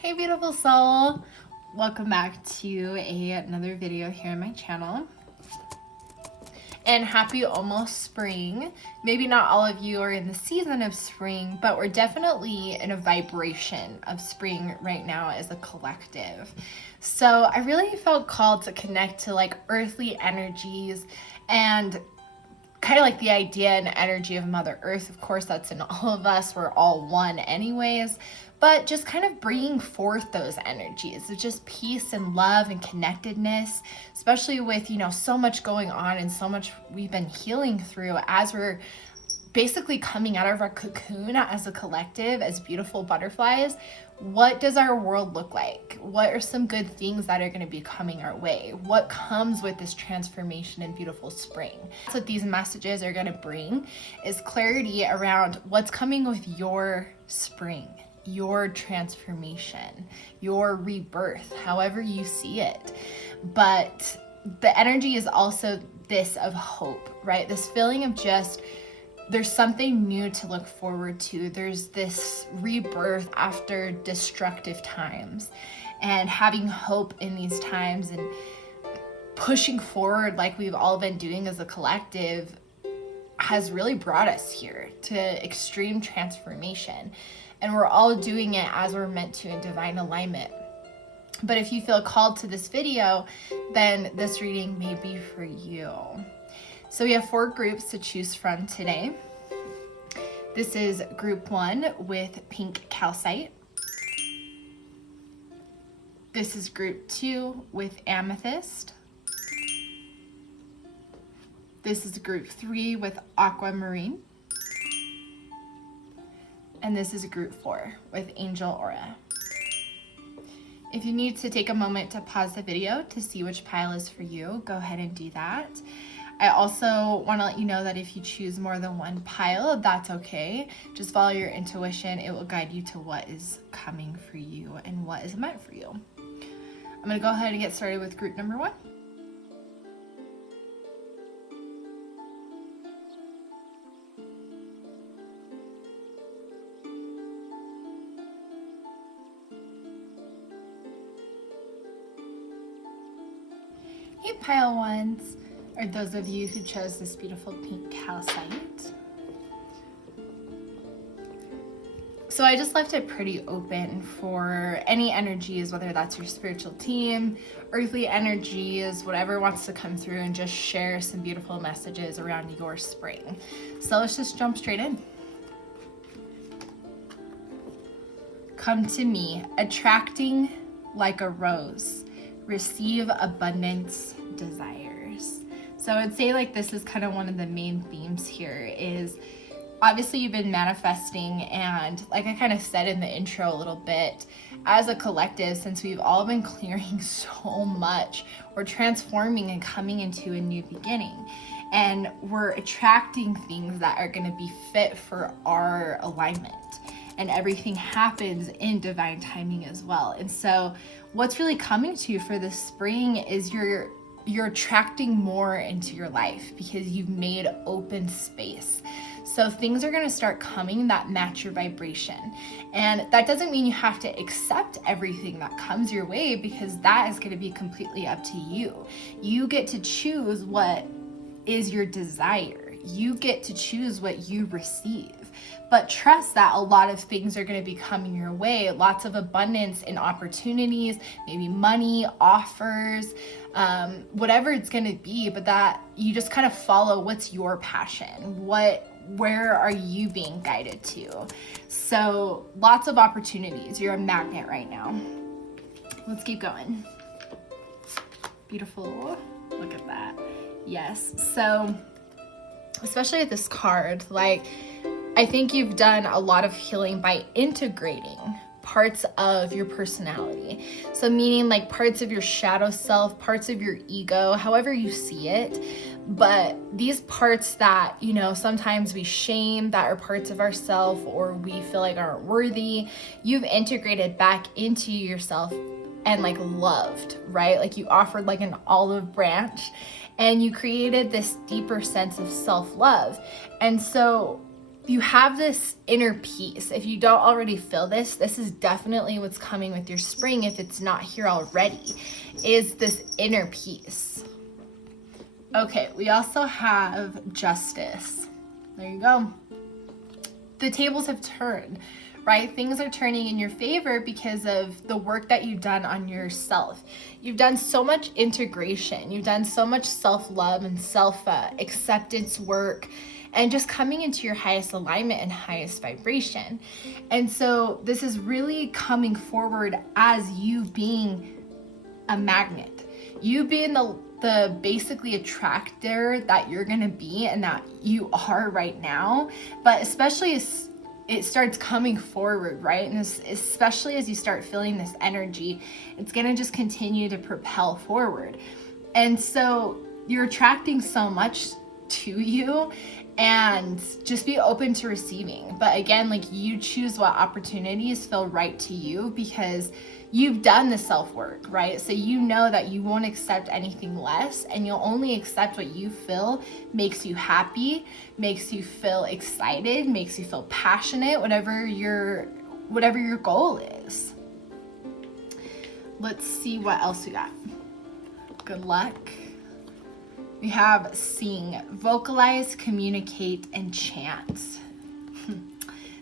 Hey beautiful soul, welcome back to another video here on my channel, and happy almost spring. Maybe not all of you are in the season of spring, but we're definitely in a vibration of spring right now as a collective. So I really felt called to connect to like earthly energies and kind of like the idea and energy of Mother Earth. Of course, that's in all of us. We're all one anyways. But just kind of bringing forth those energies of just peace and love and connectedness, especially with, so much going on and so much we've been healing through as we're basically coming out of our cocoon as a collective, as beautiful butterflies. What does our world look like? What are some good things that are going to be coming our way? What comes with this transformation and beautiful spring? That's what these messages are going to bring, is clarity around what's coming with your spring, your transformation, your rebirth, however you see it. But the energy is also this of hope, right? This feeling of just, there's something new to look forward to. There's this rebirth after destructive times, and having hope in these times and pushing forward like we've all been doing as a collective has really brought us here to extreme transformation. And we're all doing it as we're meant to in divine alignment. But if you feel called to this video, then this reading may be for you. So we have 4 groups to choose from today. This is group 1 with pink calcite. This is group 2 with amethyst. This is group 3 with aquamarine. And this is group 4 with angel aura. If you need to take a moment to pause the video to see which pile is for you, go ahead and do that. I also want to let you know that if you choose more than one pile, that's okay. Just follow your intuition. It will guide you to what is coming for you and what is meant for you. I'm going to go ahead and get started with group number 1. Hey pile ones, or those of you who chose this beautiful pink calcite. So I just left it pretty open for any energies, whether that's your spiritual team, earthly energies, whatever wants to come through and just share some beautiful messages around your spring. So let's just jump straight in. Come to me, attracting like a rose. Receive abundance desires. So I would say like this is kind of one of the main themes here is obviously you've been manifesting, and like I kind of said in the intro a little bit, as a collective, since we've all been clearing so much, we're transforming and coming into a new beginning, and we're attracting things that are going to be fit for our alignment. And everything happens in divine timing as well. And so what's really coming to you for this spring is you're attracting more into your life because you've made open space. So things are going to start coming that match your vibration. And that doesn't mean you have to accept everything that comes your way, because that is going to be completely up to you. You get to choose what is your desire. You get to choose what you receive. But trust that a lot of things are going to be coming your way. Lots of abundance and opportunities, maybe money, offers, whatever it's going to be. But that you just kind of follow what's your passion. Where are you being guided to? So lots of opportunities. You're a magnet right now. Let's keep going. Beautiful. Look at that. Yes. So especially with this card, like, I think you've done a lot of healing by integrating parts of your personality. So meaning like parts of your shadow self, parts of your ego, however you see it. But these parts that, sometimes we shame, that are parts of ourself or we feel like aren't worthy, you've integrated back into yourself and like loved, right? Like you offered like an olive branch and you created this deeper sense of self-love. And so you have this inner peace. If you don't already feel this, this is definitely what's coming with your spring, if it's not here already, is this inner peace. Okay, we also have justice. There you go. The tables have turned, right? Things are turning in your favor because of the work that you've done on yourself. You've done so much integration. You've done so much self-love and self-acceptance work, and just coming into your highest alignment and highest vibration. And so this is really coming forward as you being a magnet. You being the basically attractor that you're gonna be and that you are right now, but especially as it starts coming forward, right? And especially as you start feeling this energy, it's gonna just continue to propel forward. And so you're attracting so much to you, and just be open to receiving. But again, like, you choose what opportunities feel right to you because you've done the self-work, right? So you know that you won't accept anything less, and you'll only accept what you feel makes you happy, makes you feel excited, makes you feel passionate, whatever your goal is. Let's see what else we got. Good luck. We have sing, vocalize, communicate, and chant.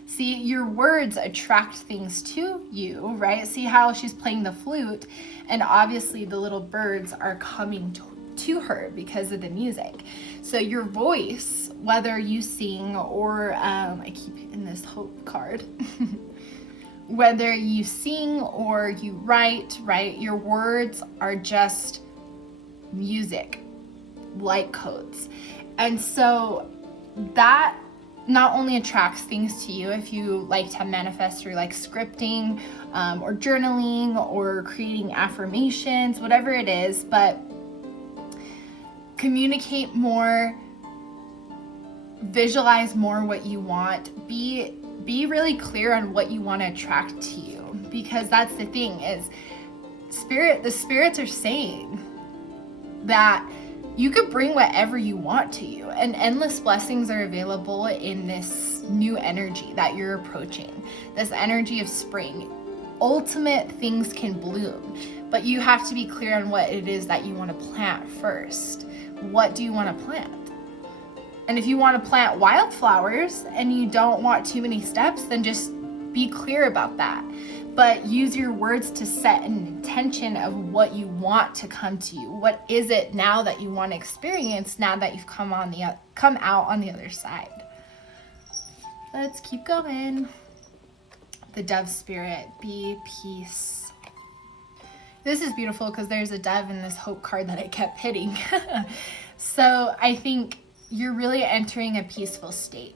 See, your words attract things to you, right? See how she's playing the flute, and obviously the little birds are coming to her because of the music. So your voice, whether you sing or, I keep hitting this hope card, whether you sing or you write, right? Your words are just music, light codes. And so that not only attracts things to you if you like to manifest through like scripting or journaling or creating affirmations, whatever it is, but communicate more, visualize more what you want, be really clear on what you want to attract to you, because that's the thing is the spirits are saying that you could bring whatever you want to you, and endless blessings are available in this new energy that you're approaching, this energy of spring. Ultimate things can bloom, but you have to be clear on what it is that you want to plant first. What do you want to plant? And if you want to plant wildflowers and you don't want too many steps, then just be clear about that. But use your words to set an intention of what you want to come to you. What is it now that you want to experience now that you've come out on the other side? Let's keep going. The dove spirit, be peace. This is beautiful because there's a dove in this hope card that I kept hitting. So I think you're really entering a peaceful state.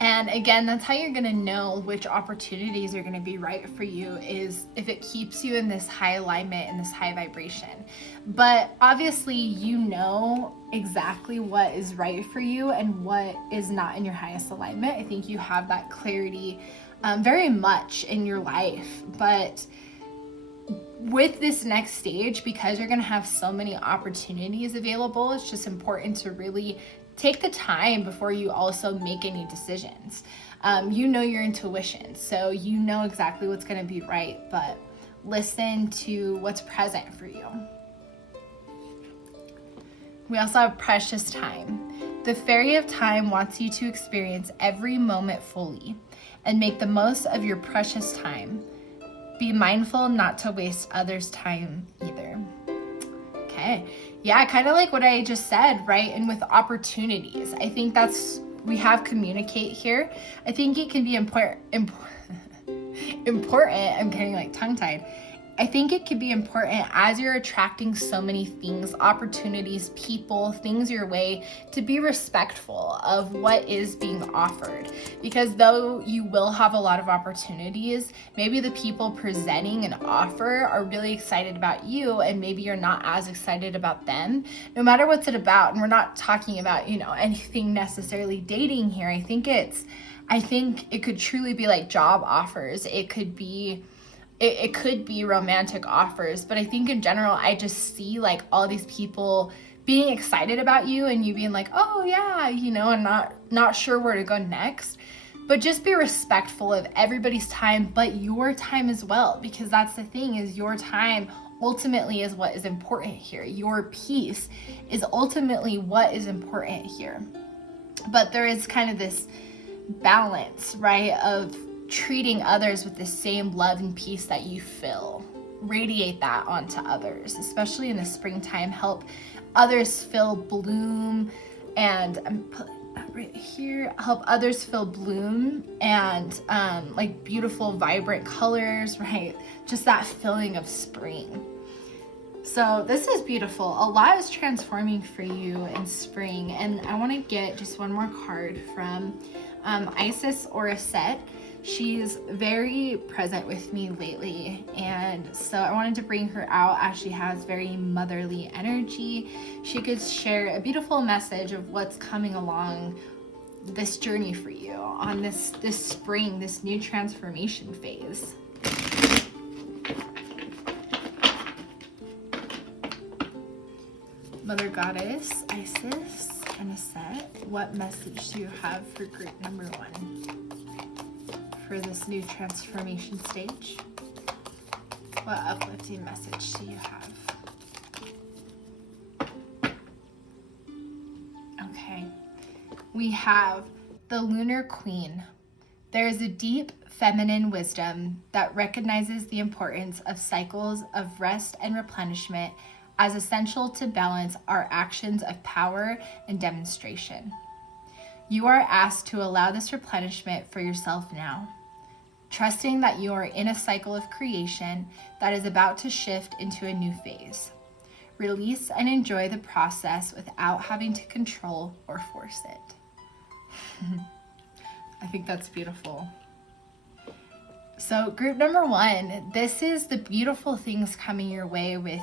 And again, that's how you're going to know which opportunities are going to be right for you, is if it keeps you in this high alignment and this high vibration. But obviously, you know exactly what is right for you and what is not in your highest alignment. I think you have that clarity very much in your life. But with this next stage, because you're going to have so many opportunities available, it's just important to really take the time before you also make any decisions. You know your intuition, so you know exactly what's going to be right, but listen to what's present for you. We also have precious time. The fairy of time wants you to experience every moment fully and make the most of your precious time. Be mindful not to waste others' time either. Okay. Yeah, kind of like what I just said, right? And with opportunities, I think we have communicate here. I think it can be important. I'm getting like tongue-tied. I think it could be important as you're attracting so many things, opportunities, people, things your way, to be respectful of what is being offered. Because though you will have a lot of opportunities, maybe the people presenting an offer are really excited about you, and maybe you're not as excited about them. No matter what's it about, and we're not talking about, anything necessarily dating here. I think it could truly be like job offers. It could be romantic offers, but I think in general, I just see like all these people being excited about you and you being like, oh yeah, and not sure where to go next. but just be respectful of everybody's time, but your time as well, because that's the thing, is your time ultimately is what is important here. Your peace is ultimately what is important here. But there is kind of this balance, right, of treating others with the same love and peace that you feel. Radiate that onto others, especially in the springtime. Help others feel bloom, and I'm putting that right here. Help others feel bloom and like beautiful, vibrant colors, right? Just that feeling of spring. So this is beautiful. A lot is transforming for you in spring, and I want to get just one more card from Isis or a set. She's very present with me lately, and so I wanted to bring her out as she has very motherly energy. She could share a beautiful message of what's coming along this journey for you on this spring, this new transformation phase. Mother Goddess, Isis, and a set. What message do you have for group number 1? For this new transformation stage? What uplifting message do you have? Okay, we have the Lunar Queen. There is a deep feminine wisdom that recognizes the importance of cycles of rest and replenishment as essential to balance our actions of power and demonstration. You are asked to allow this replenishment for yourself now, trusting that you are in a cycle of creation that is about to shift into a new phase. Release and enjoy the process without having to control or force it. I think that's beautiful. So group number 1, this is the beautiful things coming your way with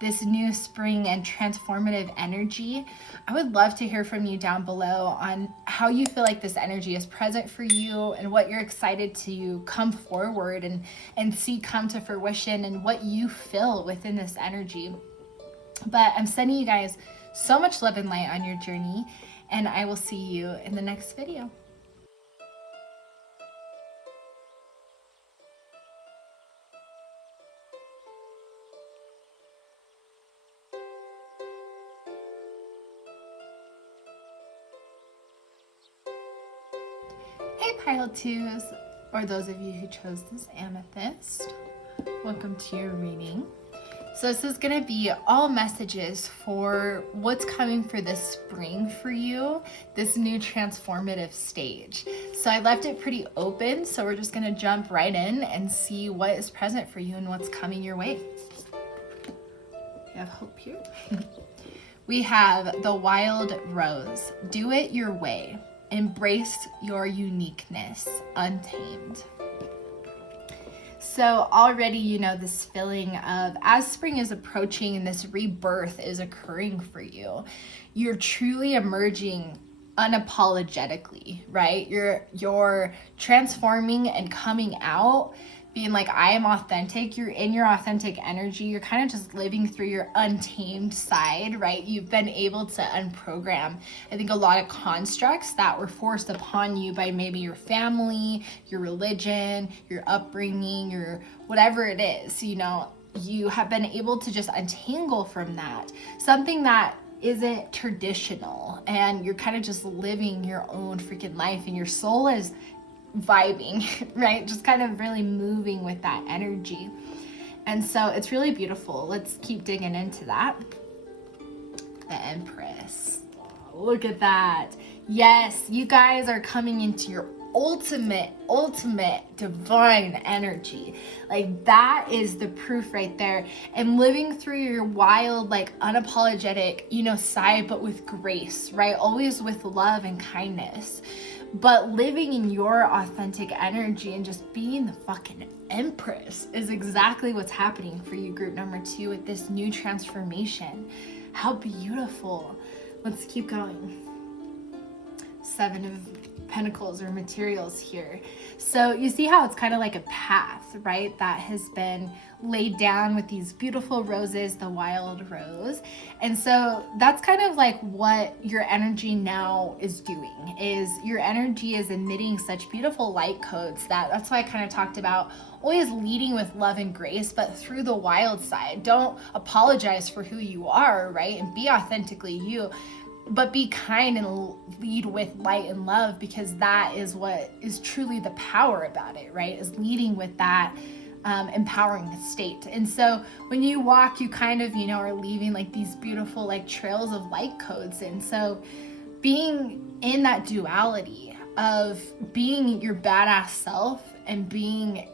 this new spring and transformative energy. I would love to hear from you down below on how you feel like this energy is present for you and what you're excited to come forward and see come to fruition and what you feel within this energy. But I'm sending you guys so much love and light on your journey, and I will see you in the next video. Hey Pile 2s, or those of you who chose this Amethyst, welcome to your reading. So this is going to be all messages for what's coming for this spring for you, this new transformative stage. So I left it pretty open, so we're just going to jump right in and see what is present for you and what's coming your way. We have hope here. We have the Wild Rose. Do it your way. Embrace your uniqueness, untamed. So already you know this feeling of, as spring is approaching and this rebirth is occurring for you, you're truly emerging unapologetically, right? You're transforming and coming out, being like, I am authentic. You're in your authentic energy. You're kind of just living through your untamed side, right? You've been able to unprogram, I think, a lot of constructs that were forced upon you by maybe your family, your religion, your upbringing, your whatever it is, you know, you have been able to just untangle from that. Something that isn't traditional, and you're kind of just living your own freaking life, and your soul is vibing, right? Just kind of really moving with that energy. And so it's really beautiful. Let's keep digging into that. The Empress. Look at that. Yes, you guys are coming into your ultimate divine energy. Like, that is the proof right there. And living through your wild, like, unapologetic, you know, side, but with grace, right? Always with love and kindness. But living in your authentic energy and just being the fucking Empress is exactly what's happening for you, group number 2, with this new transformation. How beautiful. Let's keep going. 7 of Pentacles or materials here. So you see how it's kind of like a path, right, that has been laid down with these beautiful roses, the wild rose. And so that's kind of like what your energy now is doing, is your energy is emitting such beautiful light codes. That's why I kind of talked about always leading with love and grace, but through the wild side. Don't apologize for who you are, right, and be authentically you, but be kind and lead with light and love, because that is what is truly the power about it, right? Is leading with that empowering state. And so when you walk, you kind of, are leaving like these beautiful like trails of light codes. And so being in that duality of being your badass self and being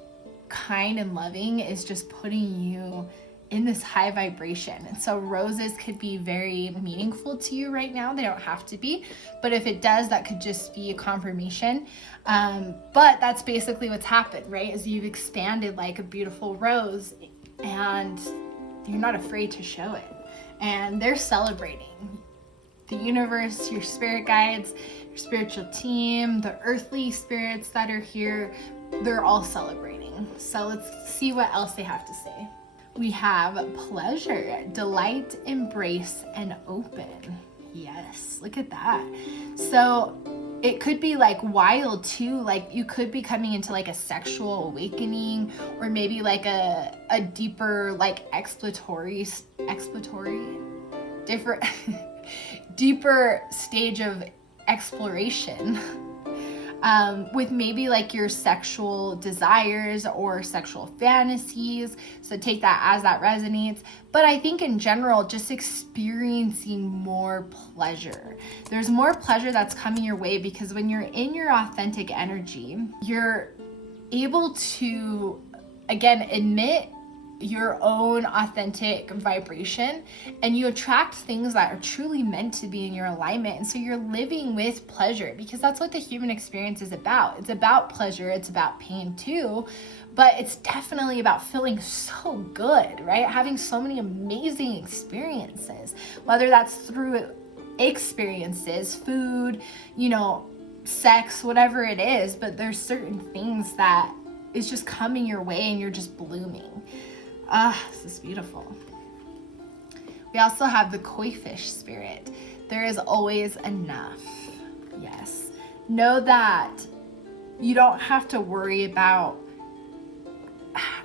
kind and loving is just putting you in this high vibration. And so roses could be very meaningful to you right now. They don't have to be, but if it does, that could just be a confirmation. But that's basically what's happened, right? Is you've expanded like a beautiful rose and you're not afraid to show it. And they're celebrating. The universe, your spirit guides, your spiritual team, the earthly spirits that are here, they're all celebrating. So let's see what else they have to say. We have pleasure, delight, embrace, and open. Yes, look at that. So it could be like wild too. Like you could be coming into like a sexual awakening, or maybe like a deeper like exploratory, different, deeper stage of exploration. With maybe like your sexual desires or sexual fantasies. So take that as that resonates. But I think in general, just experiencing more pleasure. There's more pleasure that's coming your way, because when you're in your authentic energy, you're able to, again, emit your own authentic vibration, and you attract things that are truly meant to be in your alignment. And so you're living with pleasure, because that's what the human experience is about. It's about pleasure, it's about pain too, but it's definitely about feeling so good, right? Having so many amazing experiences, whether that's through experiences, food, sex, whatever it is, but there's certain things that is just coming your way and you're just blooming. This is beautiful. We also have the koi fish spirit. There is always enough. Yes. Know that you don't have to worry about.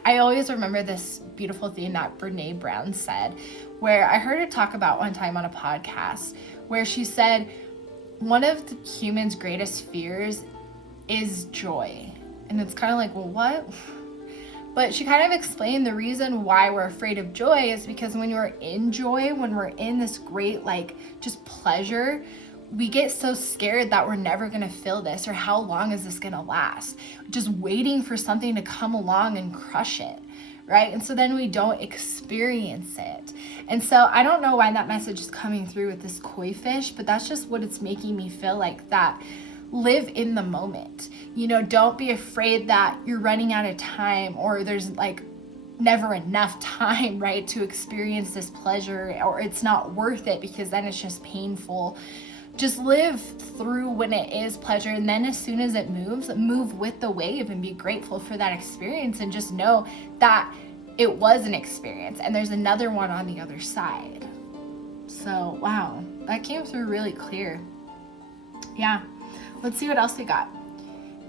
I always remember this beautiful thing that Brene Brown said, where I heard her talk about one time on a podcast, where she said, one of the human's greatest fears is joy. And it's kind of like, well, what? But she kind of explained the reason why we're afraid of joy is because when we're in joy, when we're in this great, like, just pleasure, we get so scared that we're never going to feel this, or how long is this going to last? Just waiting for something to come along and crush it, right? And so then we don't experience it. And so I don't know why that message is coming through with this koi fish, but that's just what it's making me feel like, that live in the moment. Don't be afraid that you're running out of time, or there's like never enough time, right, to experience this pleasure, or it's not worth it because then it's just painful. Just live through when it is pleasure, and then as soon as it moves, move with the wave and be grateful for that experience, and just know that it was an experience and there's another one on the other side. So wow, that came through really clear. Yeah. Let's see what else we got.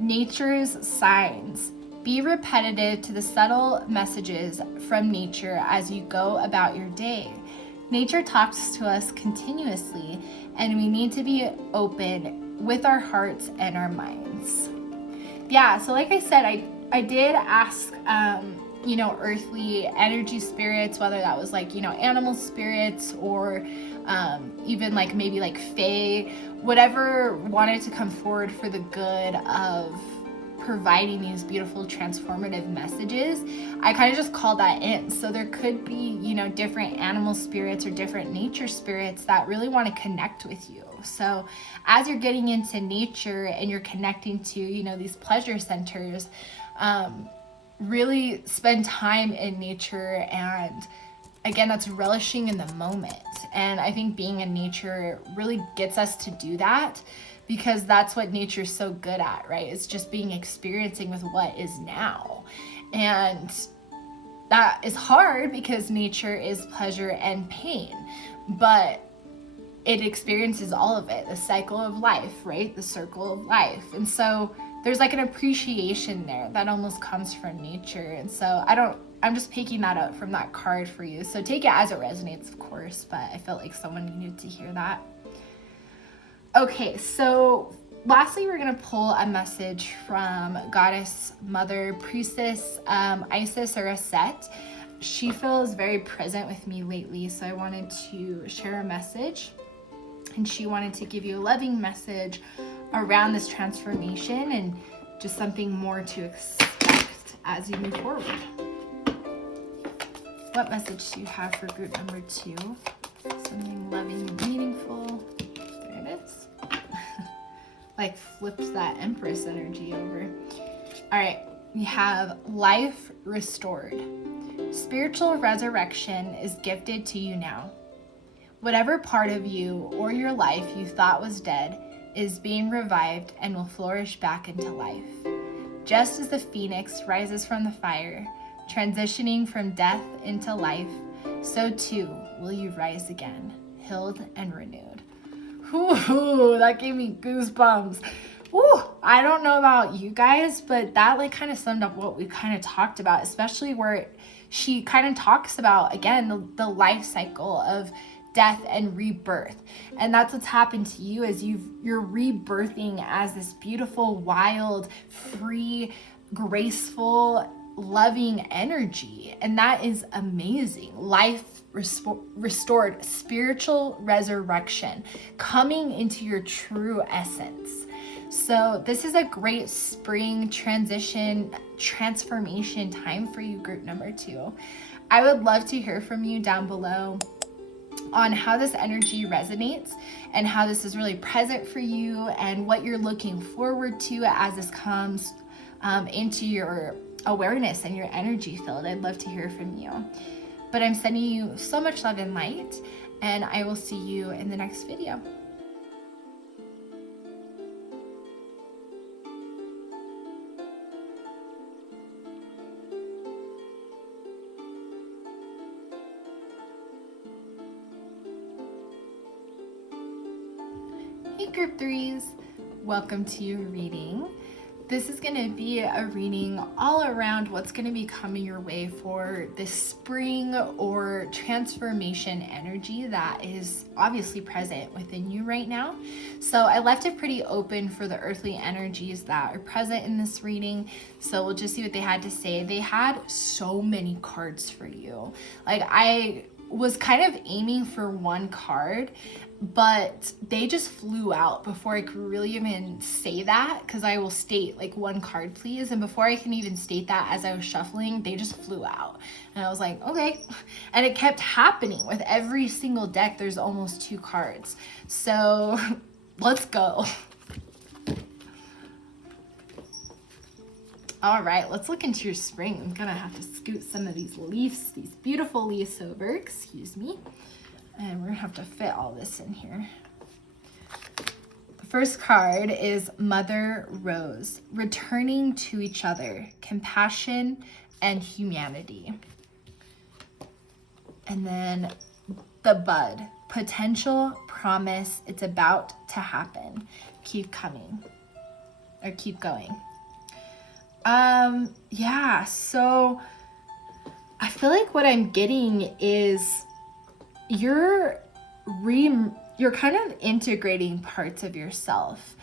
Nature's signs. Be repetitive to the subtle messages from nature as you go about your day. Nature talks to us continuously, and we need to be open with our hearts and our minds. Yeah, so like I said, I did ask, earthly energy spirits, whether that was like, animal spirits, or even like maybe like fae, whatever wanted to come forward for the good of providing these beautiful transformative messages. I kind of just called that in. So there could be, different animal spirits or different nature spirits that really want to connect with you. So as you're getting into nature and you're connecting to, these pleasure centers, really spend time in nature, and again, that's relishing in the moment. And I think being in nature really gets us to do that, because that's what nature's so good at, right? It's just experiencing with what is now. And that is hard because nature is pleasure and pain, but it experiences all of it, the cycle of life, right? The circle of life. And so there's like an appreciation there that almost comes from nature. And so I'm just picking that up from that card for you. So take it as it resonates, of course, but I felt like someone needed to hear that. Okay, so lastly, we're going to pull a message from Goddess, Mother, Priestess, Isis, or Aset. She feels very present with me lately, so I wanted to share a message. And she wanted to give you a loving message around this transformation and just something more to expect as you move forward. What message do you have for group number 2? Something loving and meaningful. There it is. Like flipped that Empress energy over. All right, we have life restored. Spiritual resurrection is gifted to you now. Whatever part of you or your life you thought was dead is being revived and will flourish back into life. Just as the phoenix rises from the fire, transitioning from death into life, so too will you rise again, healed and renewed. Ooh, that gave me goosebumps. Ooh, I don't know about you guys, but that like kind of summed up what we kind of talked about, especially where she kind of talks about, again, the life cycle of death and rebirth. And that's what's happened to you, is you're rebirthing as this beautiful, wild, free, graceful, loving energy. And that is amazing. Life restored, spiritual resurrection, coming into your true essence. So this is a great spring transition, transformation time for you, group number 2. I would love to hear from you down below on how this energy resonates and how this is really present for you and what you're looking forward to as this comes into your awareness and your energy field. I'd love to hear from you. But I'm sending you so much love and light, and I will see you in the next video. Hey group 3s, welcome to your reading. This is going to be a reading all around what's going to be coming your way for this spring or transformation energy that is obviously present within you right now. So I left it pretty open for the earthly energies that are present in this reading. So we'll just see what they had to say. They had so many cards for you. Like, I was kind of aiming for one card, but they just flew out before I could really even say that, because I will state like one card please, and before I can even state that, as I was shuffling, they just flew out. And I was like, okay. And it kept happening with every single deck. There's almost 2 cards. So let's go. All right, let's look into your spring. I'm gonna have to scoot some of these leaves, these beautiful leaves over, excuse me. And we're gonna have to fit all this in here. The first card is Mother Rose, returning to each other, compassion and humanity. And then the bud, potential, promise, it's about to happen. Keep coming, or keep going. Yeah, so I feel like what I'm getting is you're kind of integrating parts of yourself.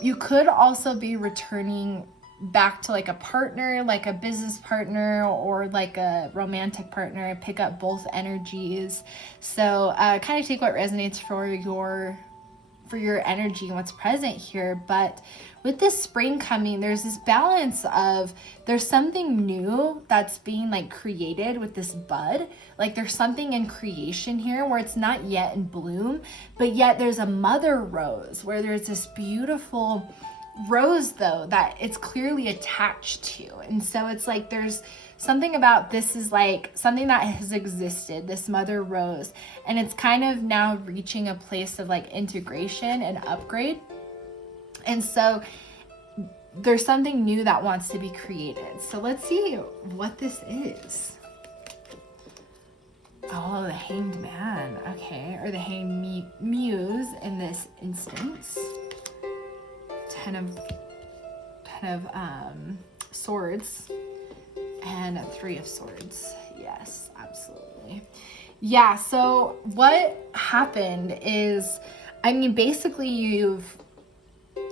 You could also be returning back to like a partner, like a business partner or like a romantic partner. Pick up both energies. So kind of take what resonates for your energy and what's present here. But with this spring coming, there's this balance of there's something new that's being like created with this bud. Like there's something in creation here where it's not yet in bloom, but yet there's a mother rose where there's this beautiful rose though that it's clearly attached to. And so it's like there's something about this is like something that has existed, this mother rose, and it's kind of now reaching a place of like integration and upgrade. And so there's something new that wants to be created. So let's see what this is. Oh, the Hanged Man. Okay, or the Hanged Muse in this instance. Ten of swords and a 3 of swords. Yes, absolutely. Yeah, so what happened is, I mean, basically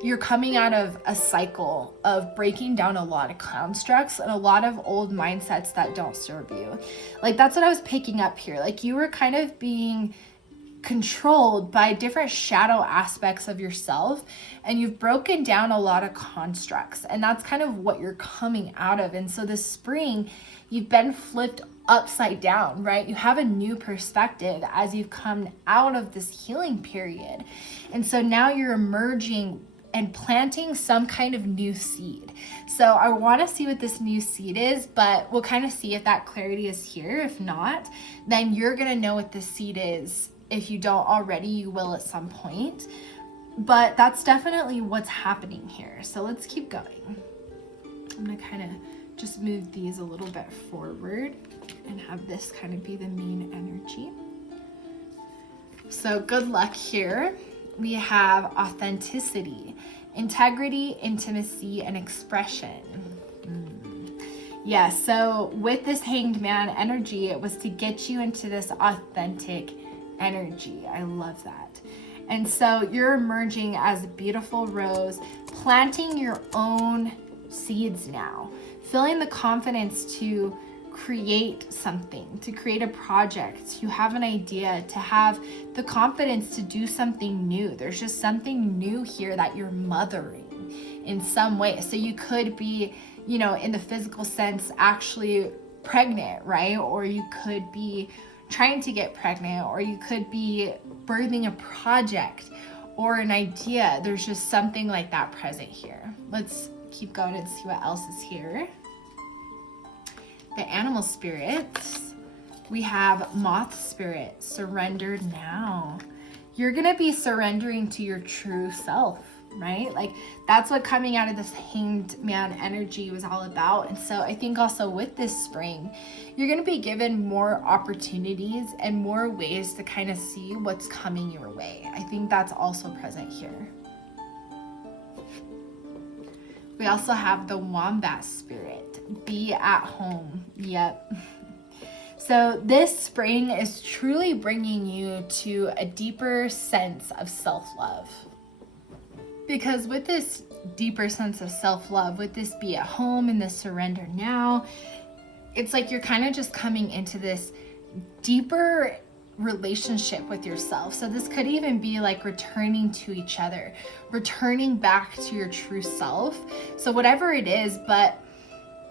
you're coming out of a cycle of breaking down a lot of constructs and a lot of old mindsets that don't serve you. Like, that's what I was picking up here. Like, you were kind of being controlled by different shadow aspects of yourself, and you've broken down a lot of constructs, and that's kind of what you're coming out of. And so this spring, you've been flipped upside down, right? You have a new perspective as you've come out of this healing period. And so now you're emerging and planting some kind of new seed. So I want to see what this new seed is, but we'll kind of see if that clarity is here. If not, then you're going to know what this seed is. If you don't already, you will at some point. But that's definitely what's happening here. So let's keep going. I'm going to kind of just move these a little bit forward and have this kind of be the main energy. So good luck here. We have authenticity, integrity, intimacy, and expression. Yeah, so with this Hanged Man energy, it was to get you into this authentic energy. I love that. And so you're emerging as a beautiful rose, planting your own seeds now, feeling the confidence to create something, to create a project, you have an idea, to have the confidence to do something new. There's just something new here that you're mothering in some way. So you could be, you know, in the physical sense, actually pregnant, right? Or you could be trying to get pregnant, or you could be birthing a project or an idea. There's just something like that present here. Let's keep going and see what else is here. The animal spirits, we have moth spirit, surrender now. You're gonna be surrendering to your true self, right? Like, that's what coming out of this Hanged Man energy was all about. And so I think also with this spring, you're gonna be given more opportunities and more ways to kind of see what's coming your way. I think that's also present here. We also have the wombat spirit, be at home. Yep. So this spring is truly bringing you to a deeper sense of self-love. Because with this deeper sense of self-love, with this be at home and this surrender now, it's like you're kind of just coming into this deeper relationship with yourself. So this could even be like returning to each other, returning back to your true self. So whatever it is, but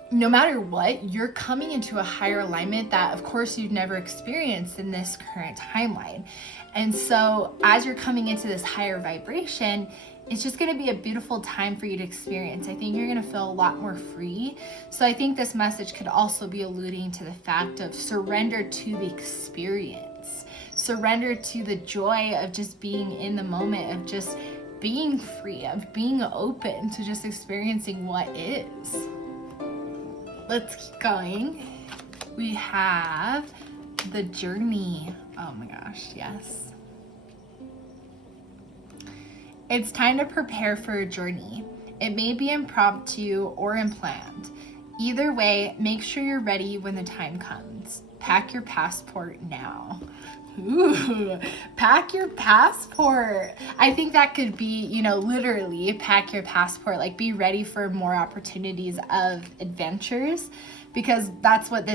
no matter what, you're coming into a higher alignment that of course you've never experienced in this current timeline. And so as you're coming into this higher vibration, it's just going to be a beautiful time for you to experience. I think you're going to feel a lot more free. So I think this message could also be alluding to the fact of surrender to the experience. Surrender to the joy of just being in the moment, of just being free, of being open to just experiencing what is. Let's keep going. We have the journey. Oh my gosh, yes. It's time to prepare for a journey. It may be impromptu or unplanned. Either way, make sure you're ready when the time comes. Pack your passport now. Ooh, pack your passport. I think that could be, you know, literally pack your passport, like be ready for more opportunities of adventures, because that's what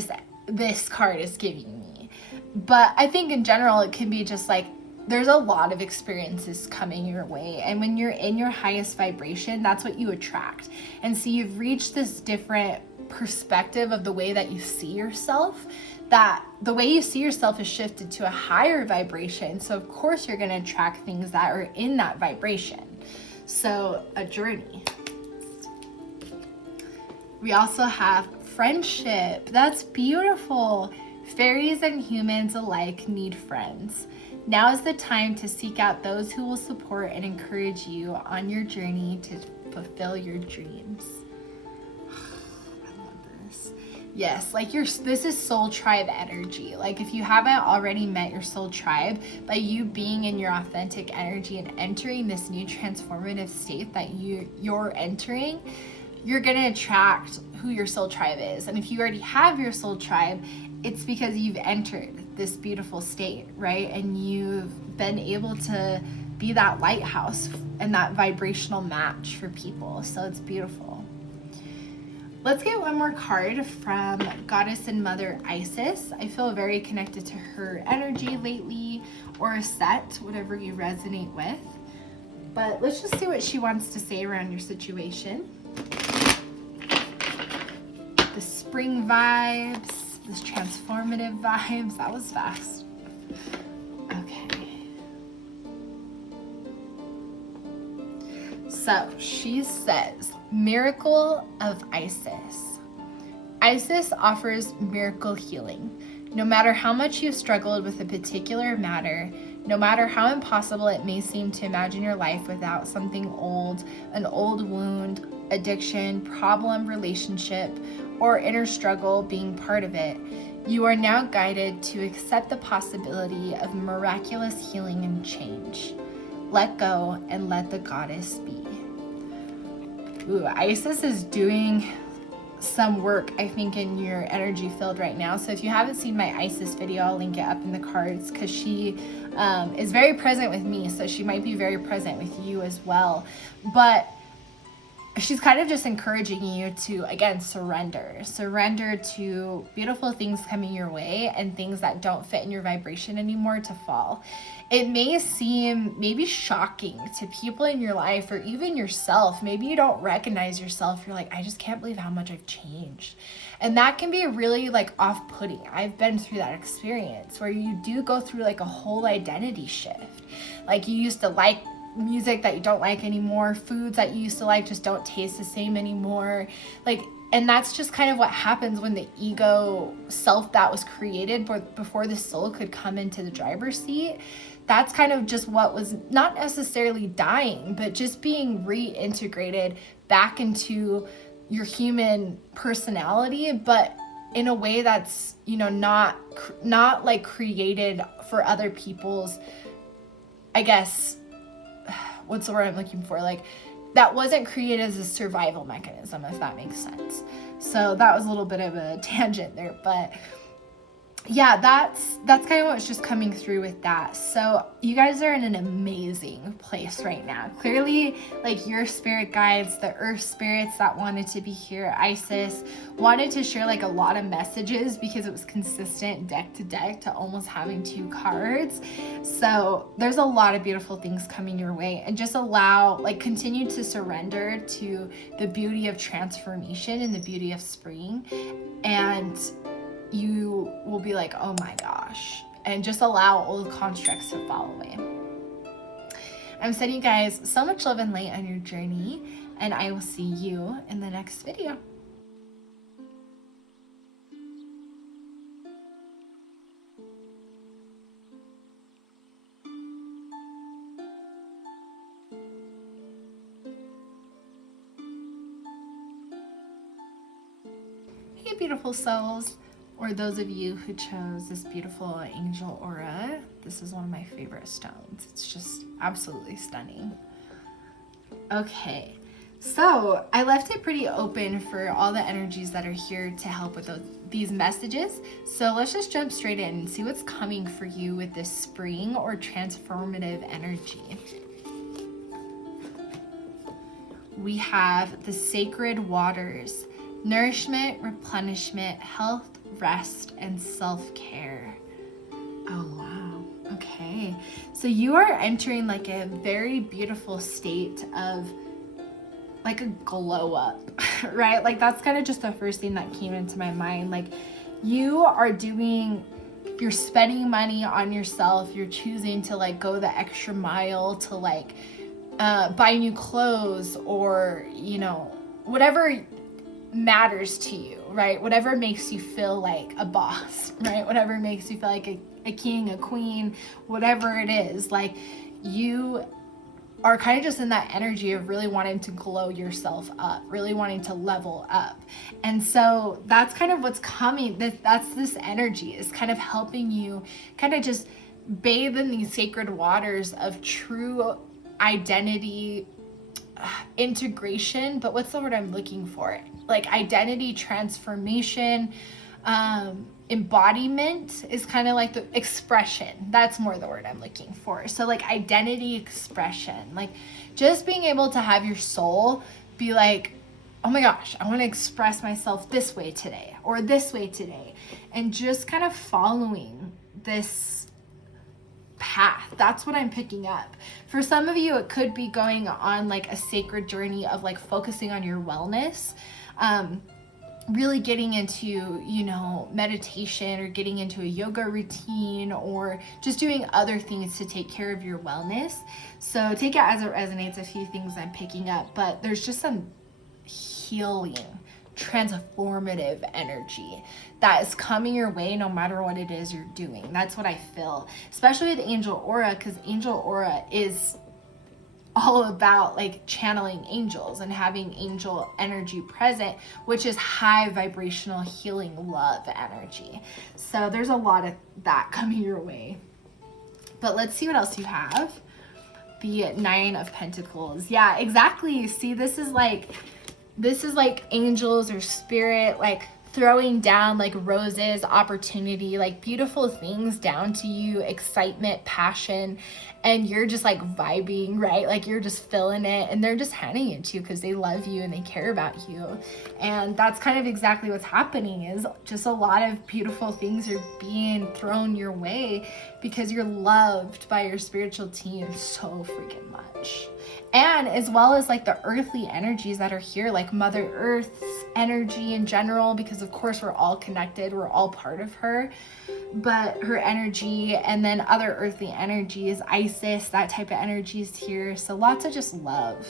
this card is giving me. But I think in general, it can be just like, there's a lot of experiences coming your way. And when you're in your highest vibration, that's what you attract. And so you've reached this different perspective of the way that you see yourself, that the way you see yourself is shifted to a higher vibration. So of course you're going to attract things that are in that vibration. So a journey. We also have friendship. That's beautiful. Fairies and humans alike need friends. Now is the time to seek out those who will support and encourage you on your journey to fulfill your dreams. Yes, like this is soul tribe energy. Like if you haven't already met your soul tribe, by you being in your authentic energy and entering this new transformative state that you're entering, you're gonna attract who your soul tribe is. And if you already have your soul tribe, it's because you've entered this beautiful state, right? And you've been able to be that lighthouse and that vibrational match for people. So it's beautiful. Let's get one more card from Goddess and Mother Isis. I feel very connected to her energy lately, or a set, whatever you resonate with. But let's just see what she wants to say around your situation. The spring vibes, this transformative vibes. That was fast. Okay. So she says, Miracle of Isis. Isis offers miracle healing. No matter how much you've struggled with a particular matter, no matter how impossible it may seem to imagine your life without something old, an old wound, addiction, problem, relationship, or inner struggle being part of it, you are now guided to accept the possibility of miraculous healing and change. Let go and let the goddess be. Ooh, Isis is doing some work, I think, in your energy field right now. So if you haven't seen my Isis video, I'll link it up in the cards, because she is very present with me, so she might be very present with you as well. But she's kind of just encouraging you to, again, surrender to beautiful things coming your way and things that don't fit in your vibration anymore to fall. It may seem maybe shocking to people in your life, or even yourself. Maybe you don't recognize yourself. You're like, I just can't believe how much I've changed. And that can be really like off-putting. I've been through that experience where you do go through like a whole identity shift. Like you used to like music that you don't like anymore, foods that you used to like just don't taste the same anymore. And that's just kind of what happens when the ego self that was created before the soul could come into the driver's seat. That's kind of just what was not necessarily dying, but just being reintegrated back into your human personality, but in a way that's, not like created for other people's, I guess, what's the word I'm looking for? Like, that wasn't created as a survival mechanism, if that makes sense. So that was a little bit of a tangent there, but yeah, that's kind of what's just coming through with that. So you guys are in an amazing place right now. Clearly, like your spirit guides, the earth spirits that wanted to be here, Isis, wanted to share like a lot of messages because it was consistent deck to deck to almost having 2 cards. So there's a lot of beautiful things coming your way, and just continue to surrender to the beauty of transformation and the beauty of spring, and you will be like, oh my gosh, and just allow old constructs to fall away. I'm sending you guys so much love and light on your journey, and I will see you in the next video. Hey, beautiful souls. Or those of you who chose this beautiful angel aura, this is one of my favorite stones. It's just absolutely stunning. Okay, so I left it pretty open for all the energies that are here to help with these messages. So let's just jump straight in and see what's coming for you with this spring or transformative energy. We have the sacred waters, nourishment, replenishment, health, rest, and self-care. Oh wow. Okay, so you are entering like a very beautiful state of like a glow up, right? Like that's kind of just the first thing that came into my mind. Like you're spending money on yourself. You're choosing to like go the extra mile to like buy new clothes, or whatever matters to you, right? Whatever makes you feel like a boss, right? Whatever makes you feel like a king, a queen, whatever it is, like you are kind of just in that energy of really wanting to glow yourself up, really wanting to level up. And so that's kind of what's coming. That's this energy is kind of helping you kind of just bathe in these sacred waters of true identity integration. But what's the word I'm looking for? Like identity transformation, embodiment is kind of like the expression. That's more the word I'm looking for. So like identity expression, like just being able to have your soul be like, oh my gosh, I want to express myself this way today or this way today, and just kind of following this path. That's what I'm picking up. For some of you, it could be going on like a sacred journey of like focusing on your wellness, really getting into, you know, meditation or getting into a yoga routine or just doing other things to take care of your wellness. So take it as it resonates, a few things I'm picking up, but there's just some healing, transformative energy that is coming your way no matter what it is you're doing. That's what I feel, especially with Angel Aura, because Angel Aura is all about like channeling angels and having angel energy present, which is high vibrational healing love energy. So there's a lot of that coming your way. But let's see what else you have. The Nine of Pentacles. Yeah, exactly. See, this is like angels or spirit like throwing down like roses, opportunity, like beautiful things down to you, excitement, passion, and you're just like vibing, right? Like you're just feeling it, and they're just handing it to you because they love you and they care about you. And that's kind of exactly what's happening, is just a lot of beautiful things are being thrown your way because you're loved by your spiritual team so freaking much. And as well as like the earthly energies that are here, like Mother Earth's energy in general, because of course we're all connected, we're all part of her, but her energy, and then other earthly energies, Isis, that type of energy is here. So lots of just love.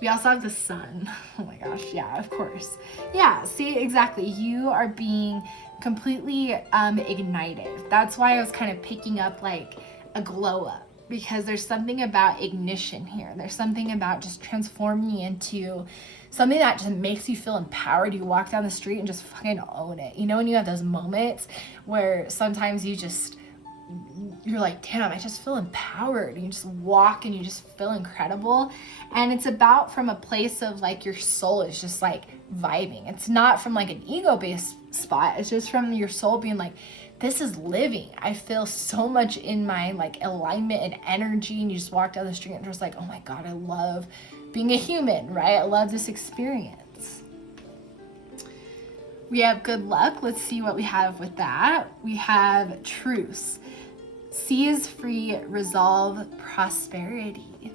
We also have the sun. Oh my gosh, yeah, of course. Yeah, see, exactly. You are being completely ignited. That's why I was kind of picking up like a glow up, because there's something about ignition here. There's something about just transforming you into something that just makes you feel empowered. You walk down the street and just fucking own it. You know, when you have those moments where sometimes you're like, damn, I just feel empowered. And you just walk and you just feel incredible. And it's about from a place of like your soul is just like vibing. It's not from like an ego-based spot. It's just from your soul being like, this is living. I feel so much in my like alignment and energy. And you just walk down the street and just like, oh my God, I love being a human, right? I love this experience. We have good luck. Let's see what we have with that. We have truce. Seize free, resolve, prosperity.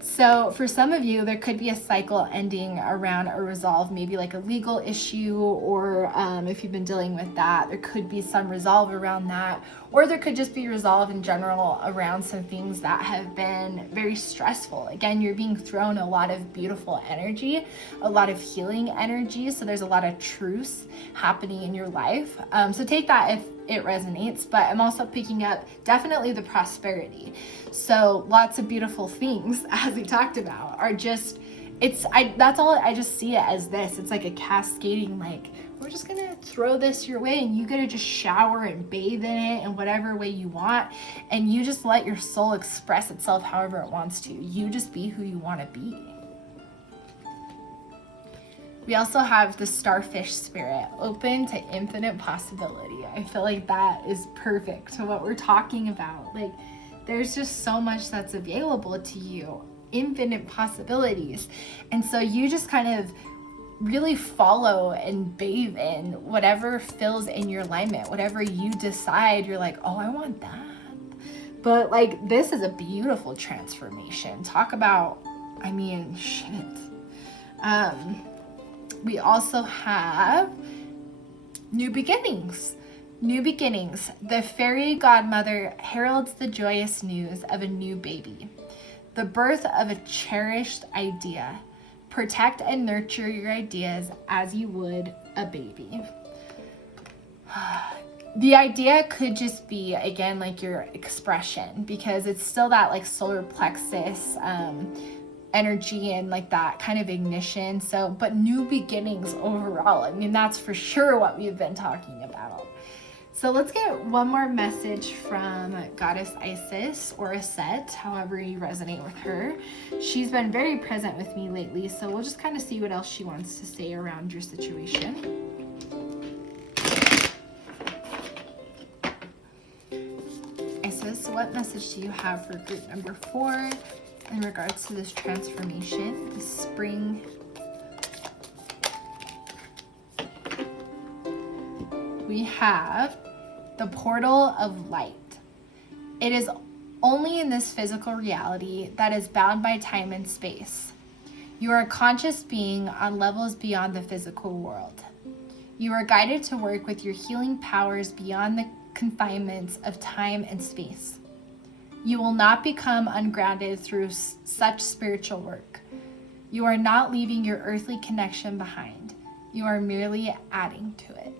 So for some of you, there could be a cycle ending around a resolve, maybe like a legal issue, or if you've been dealing with that, there could be some resolve around that, or there could just be resolve in general around some things that have been very stressful. Again, you're being thrown a lot of beautiful energy, a lot of healing energy, so there's a lot of truce happening in your life. So take that if it resonates, but I'm also picking up definitely the prosperity. So lots of beautiful things, as we talked about, are just, that's all, I just see it as this. It's like a cascading, like, we're just gonna throw this your way and you gotta just shower and bathe in it in whatever way you want, and you just let your soul express itself however it wants to. You just be who you want to be. We also have the starfish spirit, open to infinite possibility. I feel like that is perfect to what we're talking about. Like, there's just so much that's available to you, infinite possibilities. And so you just kind of really follow and bathe in whatever fills in your alignment, whatever you decide, you're like, oh, I want that. But like, this is a beautiful transformation. Talk about, I mean, shit. We also have new beginnings. New beginnings. The fairy godmother heralds the joyous news of a new baby, the birth of a cherished idea, Protect and nurture your ideas as you would a baby. The idea could just be, again, like your expression, because it's still that like solar plexus energy and like that kind of ignition. So, but new beginnings overall. I mean, that's for sure what we've been talking about. So let's get one more message from Goddess Isis, or Aset, however you resonate with her. She's been very present with me lately, so we'll just kind of see what else she wants to say around your situation. Isis, what message do you have for group number 4 in regards to this transformation, this spring? We have the portal of light. It is only in this physical reality that is bound by time and space. You are a conscious being on levels beyond the physical world. You are guided to work with your healing powers beyond the confinements of time and space. You will not become ungrounded through such spiritual work. You are not leaving your earthly connection behind. You are merely adding to it.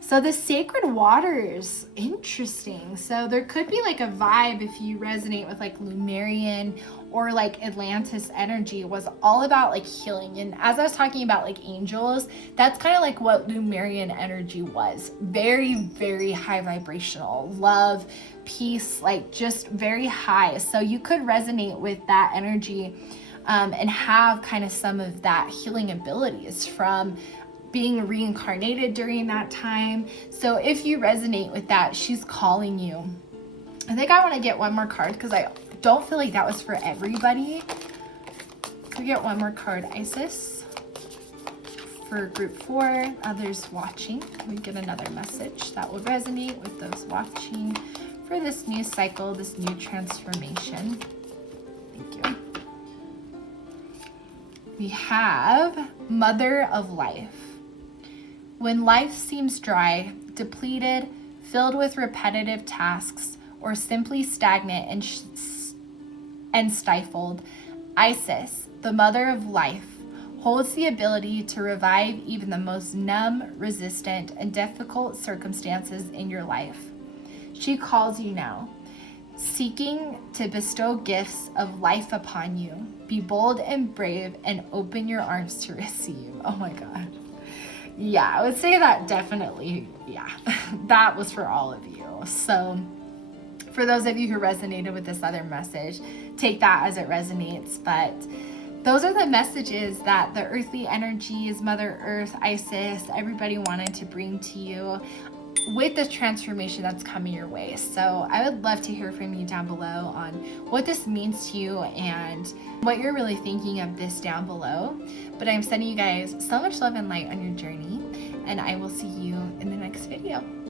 So the sacred waters, interesting. So there could be like a vibe, if you resonate with like Lemurian or like Atlantis energy, was all about like healing. And as I was talking about like angels, that's kind of like what Lemurian energy was. Very, very high vibrational, love, peace, like just very high. So you could resonate with that energy and have kind of some of that healing abilities from being reincarnated during that time. So if you resonate with that, she's calling you. I think I want to get one more card because I don't feel like that was for everybody. Could we get one more card, Isis, for group 4, others watching? Can we get another message that will resonate with those watching for this new cycle, this new transformation? Thank you. We have Mother of Life. When life seems dry, depleted, filled with repetitive tasks, or simply stagnant and stifled, Isis, the Mother of Life, holds the ability to revive even the most numb, resistant, and difficult circumstances in your life. She calls you now, seeking to bestow gifts of life upon you. Be bold and brave and open your arms to receive. Oh my God. Yeah, I would say that definitely, yeah, that was for all of you. So for those of you who resonated with this other message, take that as it resonates. But those are the messages that the earthly energies, Mother Earth, Isis, everybody wanted to bring to you with this transformation that's coming your way. So I would love to hear from you down below on what this means to you and what you're really thinking of this down below. But I'm sending you guys so much love and light on your journey, and I will see you in the next video.